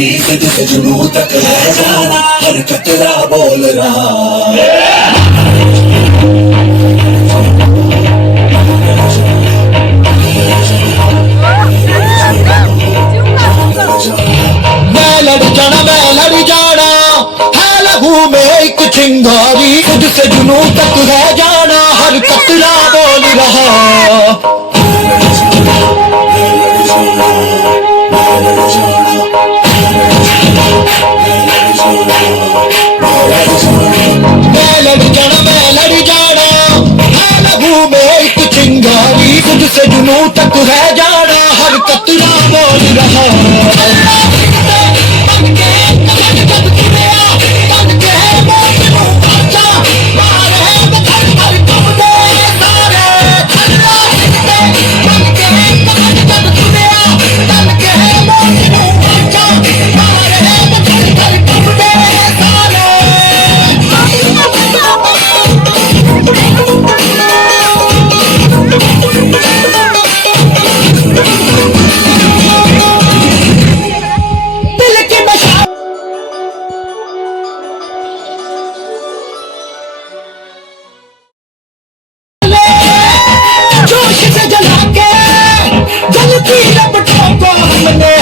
चिंगारी खुद से जुनून तक है जाना, हर कतरा बोल रहा। मैं लड़ जाना है लहू में एक चिंगारी, खुद से जुनून तक है जाना, हर कतरा बोल रहा। मैं लड़ जाना है लहू में एक चिंगारी, खुद से जुनून तक है जाना, हर कतरा बोल रहा।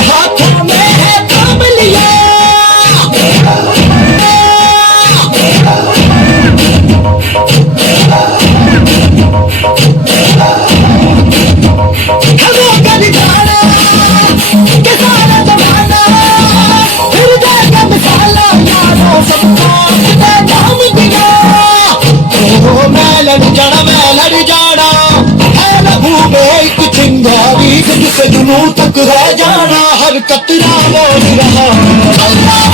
हाथों में है थाम लिया, हवा कर जाना के सारा जमाना, फिर जाएगा मिसाला यारों सबका नाम दिया। ओ मैं लड़ जाना है लहू में एक चिंगारी, खुद से जुनून तक है जाना, हर कतरा बोल रहा।